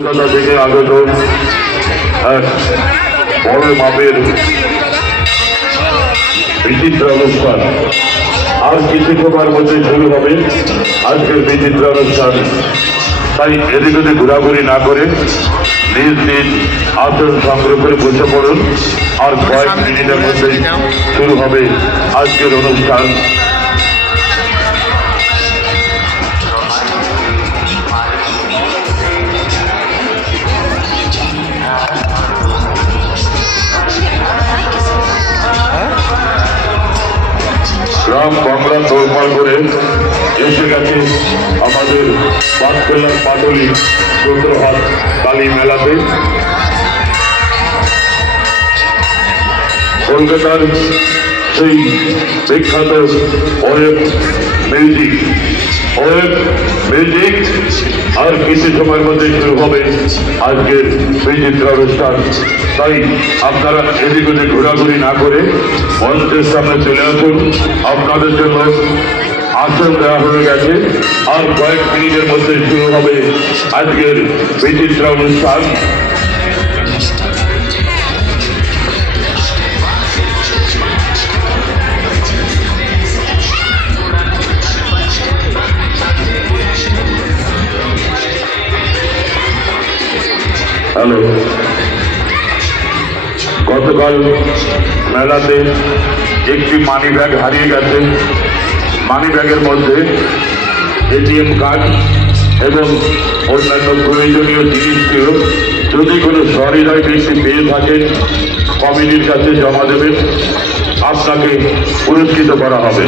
কলকাতা থেকে আগত এক বড় মাপের বিচিত্র অনুষ্ঠান আর কিছু সময়ের মধ্যে শুরু হবে আজকের বিচিত্র অনুষ্ঠান। তাই এদিক ওদিক ঘোরাঘুরি না করে নিজ নিজ আসন সংগ্রহ করে বসে পড়ুন। আর কয়েক মিনিটের মধ্যে শুরু হবে আজকের অনুষ্ঠান। গ্রাম বাংলা তোলপাড় করে এসে গেছে আমাদের বাঁশবেলার পাটলি চন্দ্রহাট কালী মেলাতে। কলকাতার সেই বিখ্যাত ওয়েব মিউজিক আর কিছু সময়ের মধ্যে শুরু হবে আজকের বিচিত্র অনুষ্ঠান। তাই আপনারা এদিক ওদিক ঘোরাঘুরি না করে মঞ্চের সামনে চলে আসুন। আপনাদের জন্য আসন দেওয়া হয়ে গেছে। আর কয়েক মিনিটের মধ্যে শুরু হবে আজকের বিচিত্র অনুষ্ঠান। হ্যালো, গতকাল মেলাতে একটি মানি ব্যাগ হারিয়ে গেছে। মানি ব্যাগের মধ্যে এটিএম কার্ড এবং অন্যান্য প্রয়োজনীয় জিনিস ছিল। যদি কোনো সহৃদয় ব্যক্তি পেয়ে থাকেন কমিটির কাছে জমা দেবেন, আপনাকে পুরস্কৃত করা হবে।